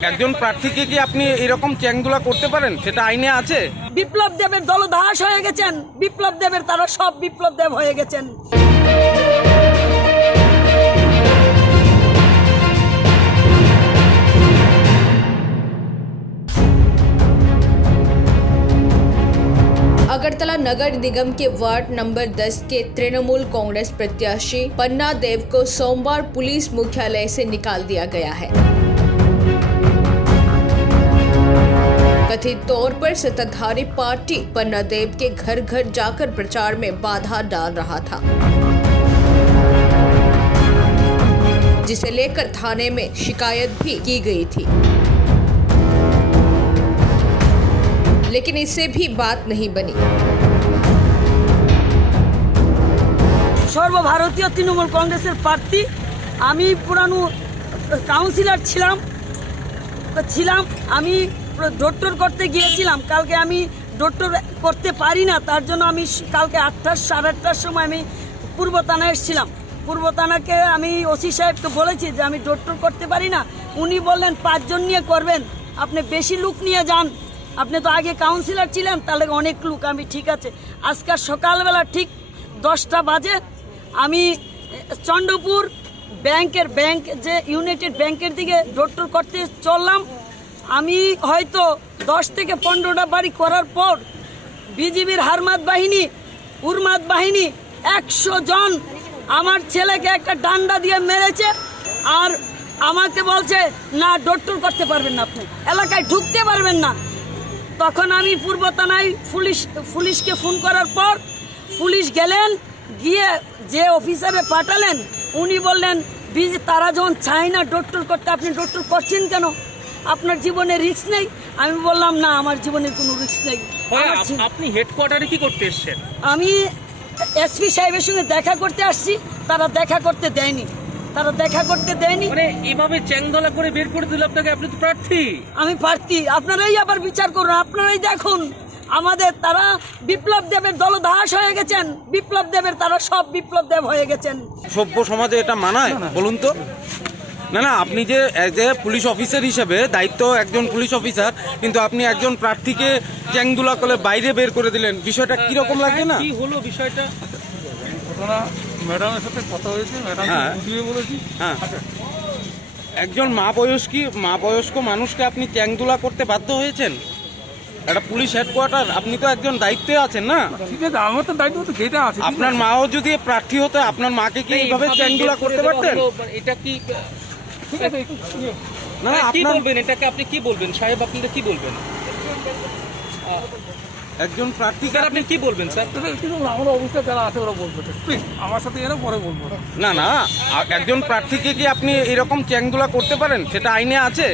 একজন প্রার্থীকে কি আপনি এরকম চ্যাংদোলা করতে পারেন, সেটা আইনে আছে? বিপ্লব দেবের দলদাস হয়ে গেছেন, বিপ্লব দেবের তারা সব বিপ্লব দেব হয়ে গেছেন। अगरतला नगर निगम के वार्ड नंबर 10 के तृणमूल कांग्रेस प्रत्याशी पन्ना देव को सोमवार पुलिस मुख्यालय से निकाल दिया गया है। कथित तौर पर सत्ताधारी पार्टी पन्ना देव के घर घर जाकर प्रचार में बाधा डाल रहा था, जिसे लेकर थाने में शिकायत भी की गई थी, लेकिन इससे भी बात नहीं बनी। সর্বভারতীয় তৃণমূল কংগ্রেসের প্রার্থী আমি, পুরানো কাউন্সিলর ছিলাম। আমি ডক্টর করতে গিয়েছিলাম। কালকে আমি ডক্টর করতে পারি না, তার জন্য আমি কালকে 8টা সাড়ে 8টার সময় আমি পূর্ব থানায় এসেছিলাম। পূর্ব থানাকে আমি ওসি সাহেবকে বলেছি যে আমি ডক্টর করতে পারি না। উনি বললেন 5 জন নিয়ে করবেন, আপনি বেশি লোক নিয়ে যান, আপনি তো আগে কাউন্সিলর ছিলেন, তাহলে অনেক লোক। আমি ঠিক আছে। আজকে সকালবেলা ঠিক 10টা বাজে আমি চন্দ্রপুর ব্যাংক যে ইউনাইটেড ব্যাংকের দিকে ডক্টর করতে চললাম। আমি হয়তো 10 থেকে 15টা বাড়ি করার পর বিজিবির হারমাত বাহিনী, উরমাত বাহিনী 100 জন আমার ছেলেকে একটা ডান্ডা দিয়ে মেরেছে, আর আমাকে বলছে না ডক্টর করতে পারবেন না, আপনি এলাকায় ঢুকতে পারবেন না। তখন আমি পূর্ব থানায় পুলিশকে ফোন করার পর পুলিশ গেলেন, গিয়ে যে অফিসারে পাঠালেন উনি বললেন তারা যখন চায় না ডক্টর করতে, আপনি ডক্টর করছেন কেন, আপনার জীবনে রিস্ক নেই? আমি বললাম না, আমার জীবনের কোনো রিস্ক নেই। আপনি হেডকোয়ার্টারে কি করতে এসেছেন? আমি এসপি সাহেবের সঙ্গে দেখা করতে আসছি, তারা দেখা করতে দেয়নি। মানে এভাবে চ্যাংদোলা করে বের করে দিল আপনাকে? আপনি তো প্রার্থী। আমি প্রার্থী, আপনারাই আবার বিচার করুন, আপনারাই দেখুন। আমাদের তারা বিপ্লব দেবের দলদাস হয়ে গেছেন, বিপ্লব দেবের তারা সব বিপ্লব দেব হয়ে গেছেন। সভ্য সমাজে এটা মানায় বলুন তো? না, আপনি যে পুলিশ অফিসার হিসেবে দায়িত্ব, একজন পুলিশ অফিসার, কিন্তু আপনি একজন প্রার্থীকে চ্যাংদোলা করে বাইরে বের করে দিলেন, বিষয়টা কিরকম লাগবে না? কি হলো বিষয়টা? ম্যাডামের সাথে কথা হয়েছে, ম্যাডাম বুঝিয়ে বলেছি। হ্যাঁ, একজন মা বয়স্ক মানুষকে আপনি চ্যাংদোলা করতে বাধ্য হয়েছেন? একটা পুলিশ হেডকোয়ার্টার, আপনি তো একজন দায়িত্বে আছেন না? ঠিক আছে, আমার তো দায়িত্ব তো যেটা আছে। আপনার মাও যদি প্রার্থী হতো, আপনার মাকে কি এইভাবে চ্যাংদোলা করতে পারতেন? এটা কি ঠিক আছে, না, কি আপনার বলবেন এটাকে? আপনি কি বলবেন সাহেব? আপনি কি বলবেন? একজন প্রার্থী, স্যার আপনি কি বলবেন স্যার? আমার অবস্থা যারা আছে ওরা বলবো, প্লিজ আমার সাথে এরা পরে বলবো। না, একজন প্রার্থীকে কি আপনি এরকম চ্যাংদোলা করতে পারেন, সেটা আইনে আছে?